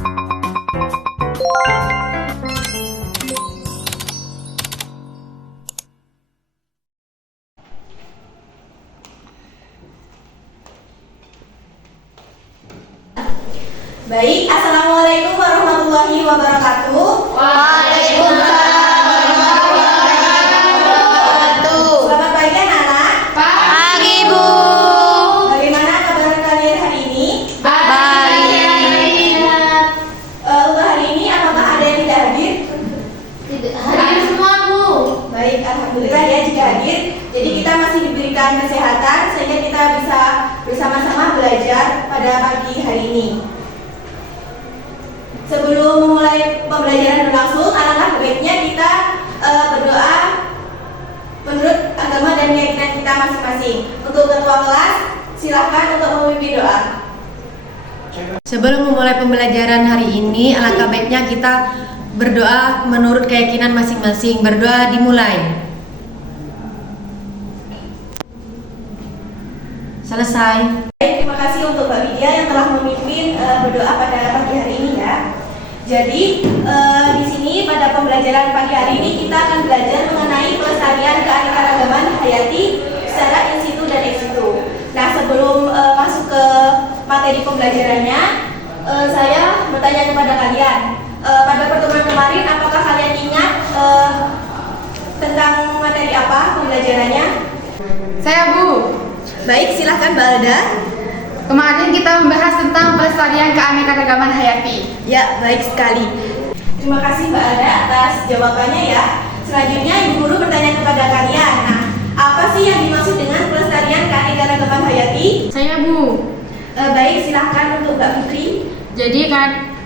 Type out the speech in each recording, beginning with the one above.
Baik, Assalamualaikum warahmatullahi wabarakatuh. Waalaikumsalam warahmatullahi wabarakatuh. Selamat pagi anak-anak. Pagi, Bu. Bagaimana kabar kalian hari ini? Baik. Untuk hari ini apakah ada yang tidak hadir? Hadir semua, Bu. Baik, alhamdulillah ya jika hadir. Jadi kita masih diberikan kesehatan sehingga kita bisa bersama-sama belajar pada pagi hari ini. Sebelum memulai pembelajaran berlangsung, alangkah baiknya kita berdoa menurut agama dan keyakinan kita masing-masing. Untuk ketua kelas, silakan untuk memimpin doa. Sebelum memulai pembelajaran hari ini, alangkah baiknya kita berdoa menurut keyakinan masing-masing. Berdoa dimulai. Selesai. Baik, terima kasih untuk Mbak Widya yang telah memimpin berdoa pada pagi hari ini ya. Jadi di sini pada pembelajaran pagi hari ini kita akan belajar mengenai pelestarian keanekaragaman hayati secara in situ dan ex situ. Nah, sebelum masuk ke materi pembelajarannya, saya bertanya kepada kalian. Pada pertemuan kemarin, apakah kalian ingat tentang materi apa pembelajarannya? Saya, Bu. Baik, silahkan Mbak Alda. Kemarin kita membahas tentang pelestarian keanekaragaman hayati. Ya, baik sekali. Terima kasih Mbak Alda atas jawabannya ya. Selanjutnya Ibu Guru bertanya kepada kalian. Nah, apa sih yang dimaksud dengan pelestarian keanekaragaman hayati? Saya, Bu. Baik, silahkan untuk Mbak Fitri. Jadi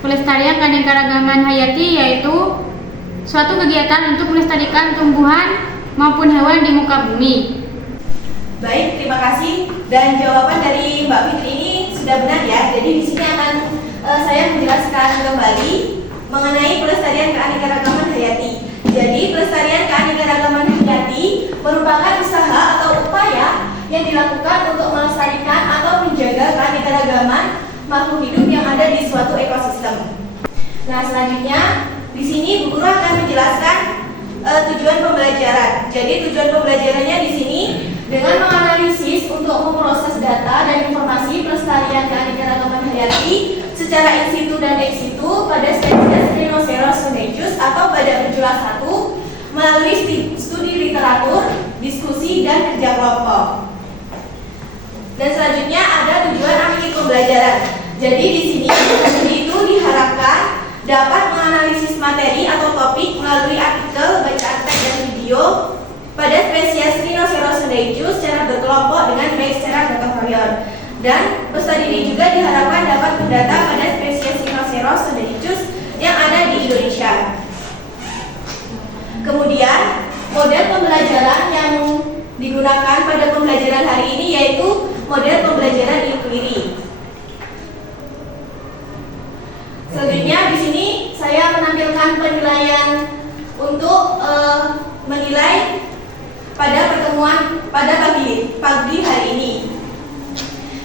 pelestarian keanekaragaman hayati yaitu suatu kegiatan untuk melestarikan tumbuhan maupun hewan di muka bumi. Baik, terima kasih. Dan jawaban dari Mbak Fitri ini sudah benar ya. Jadi di sini akan saya menjelaskan kembali mengenai pelestarian keanekaragaman hayati. Jadi pelestarian keanekaragaman hayati merupakan usaha atau upaya yang dilakukan untuk melestarikan atau menjaga keanekaragaman makhluk hidup yang ada di suatu ekosistem. Nah, selanjutnya di sini Bu Guru akan menjelaskan tujuan pembelajaran. Jadi tujuan pembelajarannya di sini dengan menganalisis untuk memproses data dan informasi pelestarian keanekaragaman hayati secara in situ dan ex situ pada spesies Rhinoceros sundaicus atau badak berjula 1 melalui studi literatur, diskusi, dan kerja kelompok. Dan selanjutnya ada tujuan akhir pembelajaran. Jadi di sini studi itu diharapkan dapat menganalisis materi atau topik melalui artikel, bacaan teks dan video pada spesies Rhinoceros sundaicus secara berkelompok dengan baik secara gotong royong. Dan peserta ini juga diharapkan dapat mendata pada spesies Rhinoceros sundaicus yang ada di Indonesia. Kemudian model pembelajaran yang digunakan pada pembelajaran hari ini yaitu model pembelajaran inquiry. Selanjutnya di sini saya menampilkan penilaian untuk menilai pada pertemuan pada pagi hari ini.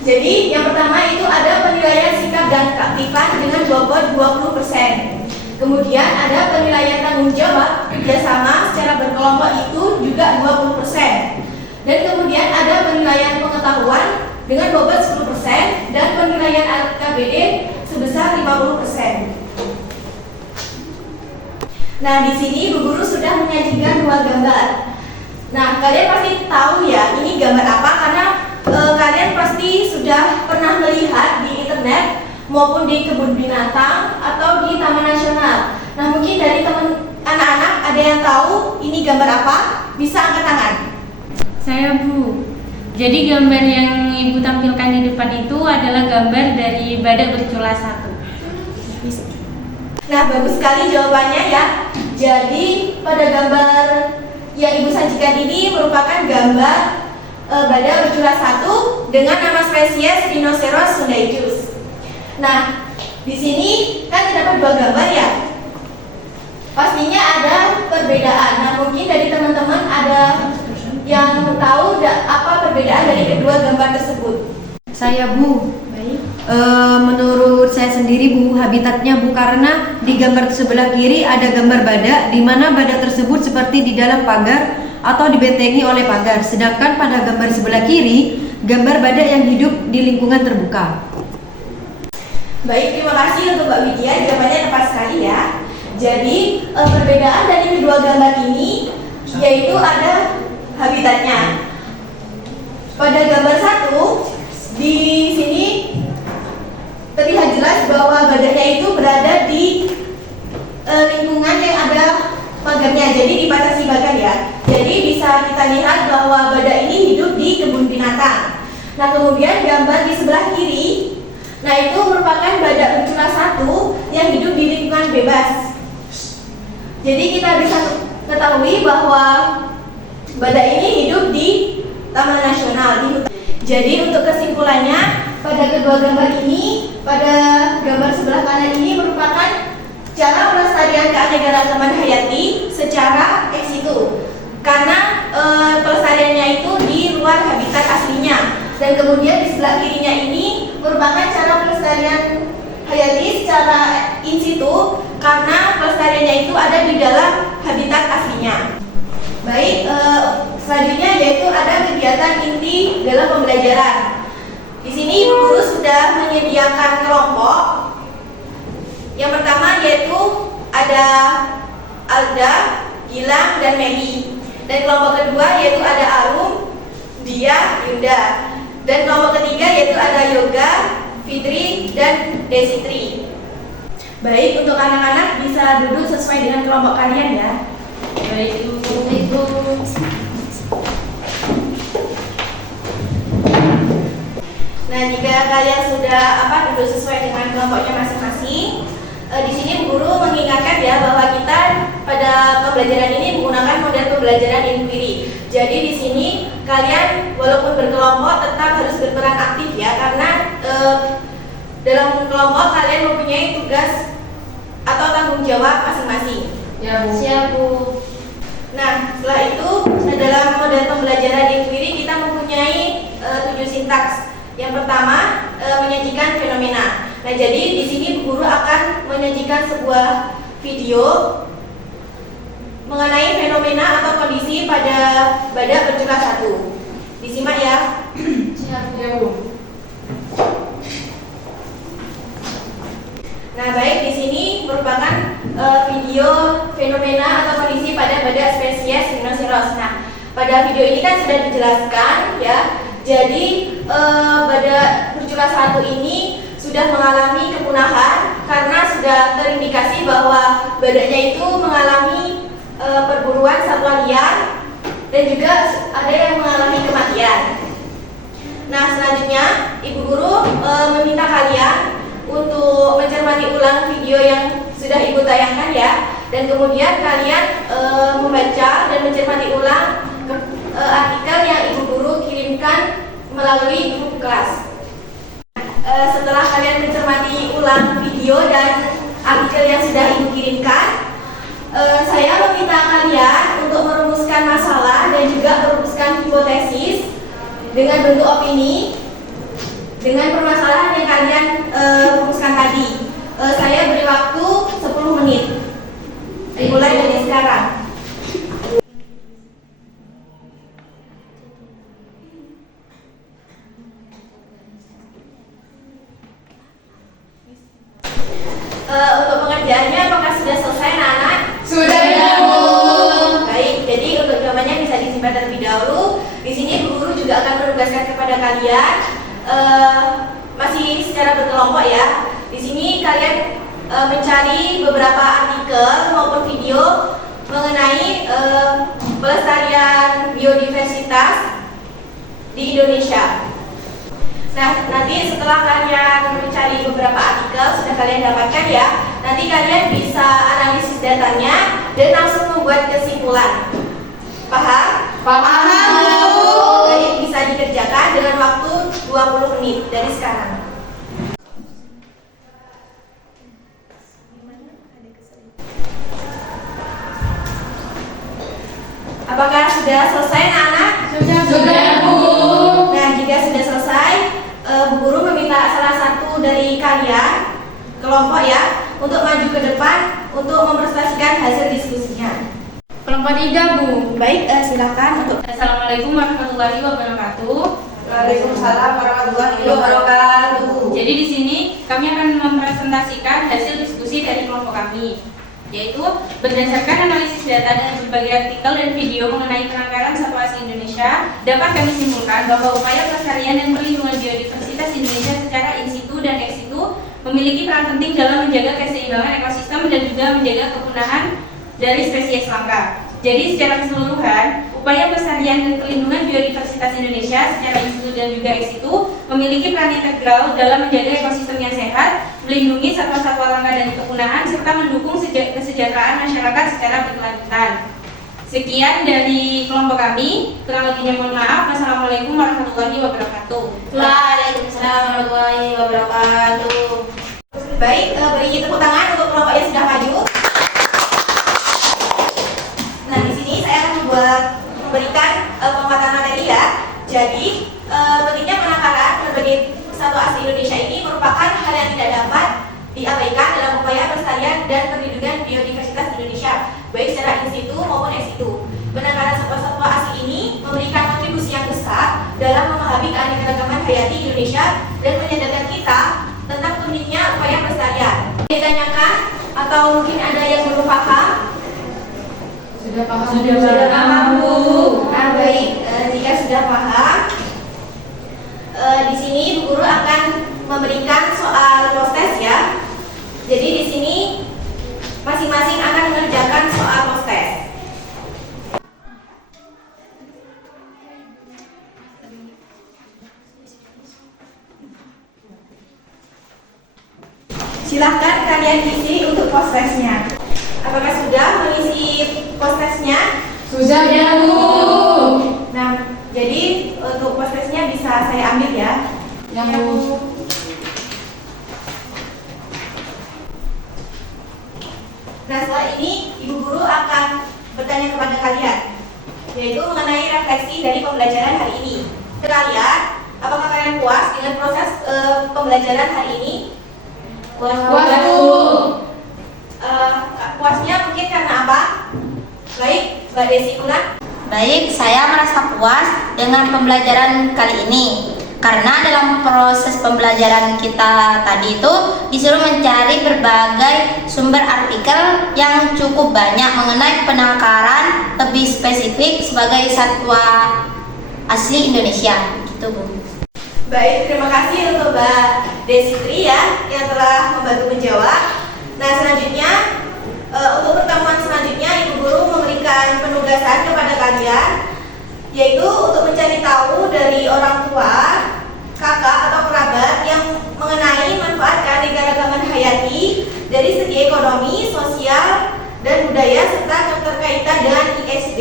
Jadi yang pertama itu ada penilaian sikap dan keaktifan dengan bobot 20%. Kemudian ada penilaian tanggung jawab kerjasama secara berkelompok itu juga 20%. Dan kemudian ada penilaian pengetahuan dengan bobot 10% dan penilaian KBD sebesar 50%. Nah, di sini Bu Guru sudah menyajikan dua gambar. Nah, kalian pasti tahu ya ini gambar apa karena kalian pasti sudah pernah melihat di internet maupun di kebun binatang atau di taman nasional. Nah, mungkin dari teman anak-anak ada yang tahu ini gambar apa? Bisa angkat tangan. Saya, Bu. Jadi gambar yang Ibu tampilkan di depan itu adalah gambar dari badak bercula 1. Nah, bagus sekali jawabannya ya. Jadi pada gambar yang Ibu sajikan ini merupakan gambar badak bercula 1 dengan nama spesies Rhinoceros sundaicus. Nah, di sini kan terdapat dua gambar ya. Pastinya ada perbedaan. Nah, mungkin dari teman-teman ada yang tahu apa perbedaan dari kedua gambar tersebut. Saya, Bu. Baik. Menurut saya sendiri Bu, habitatnya Bu, karena di gambar sebelah kiri ada gambar badak, di mana badak tersebut seperti di dalam pagar atau dibentengi oleh pagar. Sedangkan pada gambar sebelah kiri, gambar badak yang hidup di lingkungan terbuka. Baik, terima kasih untuk Mbak Widya, jawabannya tepat sekali ya. Jadi perbedaan dari kedua gambar ini yaitu ada habitatnya. Pada gambar satu di sini terlihat jelas bahwa badaknya itu berada di lingkungan yang ada pagarnya, jadi dibatasi pagar ya. Jadi bisa kita lihat bahwa badak ini hidup di kebun binatang. Nah kemudian gambar di sebelah kiri, nah itu merupakan badak bercula satu yang hidup di lingkungan bebas. Jadi kita bisa ketahui bahwa badak ini hidup di Taman Nasional di hutan. Jadi untuk kesimpulannya, pada kedua gambar ini, pada gambar sebelah kanan ini merupakan cara pelestarian keanekaragaman hayati secara ex situ. Karena pelestariannya itu di luar habitat aslinya. Dan kemudian di sebelah kirinya ini merupakan cara pelestarian hayati secara in situ karena pelestariannya itu ada di dalam habitat aslinya. Baik, selanjutnya yaitu ada kegiatan inti dalam pembelajaran. Di sini Ibu Guru sudah menyediakan kelompok. Yang pertama yaitu ada Alda, Gilang, dan Meli. Dan kelompok kedua yaitu ada Arum, Dia, Yunda. Dan kelompok ketiga yaitu ada Yoga, Fitri, dan Desitri. Baik, untuk anak-anak bisa duduk sesuai dengan kelompok kalian ya. Baik, Ibu. Nah, jika kalian sudah duduk sesuai dengan kelompoknya masing-masing, di sini Bu Guru mengingatkan ya bahwa kita pada pembelajaran ini menggunakan model pembelajaran inquiry. Jadi di sini kalian walaupun berkelompok tetap harus berperan aktif ya, karena dalam kelompok kalian mempunyai tugas atau tanggung jawab masing-masing. Ya Bu. Siap Bu. Nah, setelah itu dalam model pembelajaran inquiry kita mempunyai 7 sintaks. Yang pertama menyajikan fenomena. Nah, jadi di sini Bu Guru akan menyajikan sebuah video mengenai fenomena atau kondisi pada badak bercula satu. Disimak ya. Siap Bu. Nah, baik, di sini merupakan video fenomena atau kondisi pada badak spesies rhinoceros. Nah, pada video ini kan sudah dijelaskan ya. Jadi badak bercula satu ini sudah mengalami kepunahan karena sudah terindikasi bahwa badaknya itu mengalami perburuan satwa liar dan juga ada yang mengalami kematian. Nah, selanjutnya Ibu Guru meminta kalian untuk mencermati ulang video yang sudah Ibu tayangkan ya, dan kemudian kalian membaca dan mencermati ulang artikel yang Ibu Guru kirimkan melalui grup kelas. Setelah kalian mencermati ulang video dan artikel yang sudah Ibu kirimkan, saya meminta kalian untuk merumuskan masalah dan juga merumuskan hipotesis dengan bentuk opini dengan permasalahan yang kalian rumuskan tadi. Saya beri waktu 10 menit. Dimulai dari sekarang. Untuk pengerjaannya apakah sudah selesai anak-anak? Sudah ya Bu. Baik, jadi untuk jawabannya bisa disimpan terlebih dahulu. Di sini Bu Guru juga akan menugaskan kepada kalian masih secara berkelompok ya. Di sini kalian mencari beberapa artikel maupun video mengenai pelestarian biodiversitas di Indonesia. Nah, nanti setelah kalian mencari beberapa artikel sudah kalian dapatkan ya, nanti kalian bisa analisis datanya dan langsung membuat kesimpulan. Paham? Paham Bu. Baik, bisa dikerjakan dengan waktu 20 menit dari sekarang. Apakah sudah selesai anak-anak? Sudah Bu. Nah, jika sudah selesai, Bu Guru meminta salah satu dari kalian kelompok ya untuk maju ke depan untuk mempresentasikan hasil diskusinya. Kelompok 3, Bu. Baik, silakan untuk. Assalamualaikum warahmatullahi wabarakatuh. Waalaikumsalam warahmatullahi wabarakatuh. Jadi di sini kami akan mempresentasikan hasil diskusi dari kelompok kami, yaitu berdasarkan analisis data dan berbagai artikel dan video mengenai penangkaran satwa asli Indonesia, dapat kami simpulkan bahwa upaya pelestarian dan perlindungan biodiversitas Indonesia secara in situ dan ex situ memiliki peran penting dalam menjaga keseimbangan ekosistem dan juga menjaga kepunahan dari spesies langka. Jadi secara keseluruhan, upaya pelestarian dan perlindungan biodiversitas Indonesia secara in situ dan juga ex situ memiliki peran integral dalam menjaga ekosistem yang sehat, melindungi satwa-satwa langka dari kepunahan, serta mendukung kesejahteraan masyarakat secara berkelanjutan. Sekian dari kelompok kami. Kurang lebihnya mohon maaf. Wassalamualaikum warahmatullahi wabarakatuh. Waalaikumsalam warahmatullahi wabarakatuh. Baik, beri tepuk tangan untuk kelompok yang sudah maju. Nah, di sini saya akan memberikan penguatan materi ya. Jadi, pentingnya penangkaran berbagai satwa asli Indonesia ini merupakan hal yang tidak dapat diabaikan dalam upaya pelestarian dan perlindungan biodiversitas Indonesia, baik secara in situ maupun ex situ. Penangkaran satwa-satwa asli ini memberikan kontribusi yang besar dalam memahami keanekaragaman hayati Indonesia dan menyadarkan kita tentang pentingnya upaya pelestarian. Ditanyakan atau mungkin ada yang belum paham? Sudah paham. Sudah paham, Bu. Nah, baik, jika sudah paham, di sini Bu Guru akan memberikan soal post-test ya. Jadi di sini masing-masing akan mengerjakan soal post-test. Silahkan kalian isi untuk post-testnya. Apakah sudah mengisi post-testnya? Sudah ya, Bu. Nah, jadi untuk post-testnya bisa saya ambil ya. Ya, Bu. Nah, setelah ini Ibu Guru akan bertanya kepada kalian, yaitu mengenai refleksi dari pembelajaran hari ini. Kalian, apakah kalian puas dengan proses pembelajaran hari ini? Puas, Bu. Puasnya mungkin karena apa? Baik, Mbak Desi ulang. Baik, saya merasa puas dengan pembelajaran kali ini karena dalam proses pembelajaran kita tadi itu disuruh mencari berbagai sumber artikel yang cukup banyak mengenai penangkaran lebih spesifik sebagai satwa asli Indonesia, gitu Bu. Baik, terima kasih untuk Mbak Desi Tri ya yang telah membantu menjawab. Nah, selanjutnya untuk pertemuan selanjutnya Ibu Guru memberikan penugasan kepada kalian, yaitu untuk mencari tahu dari orang tua, kakak atau kerabat yang mengenai manfaat keanekaragaman hayati dari segi ekonomi, sosial, dan budaya serta keterkaitan dengan ISD.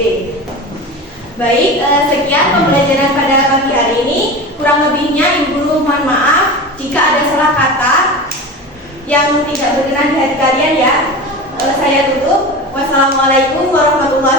Baik, sekian pembelajaran pada pagi hari ini. Kurang lebihnya Ibu Guru mohon maaf jika ada salah kata yang tidak berkenan di hati kalian ya. Saya tutup. Wassalamualaikum warahmatullahi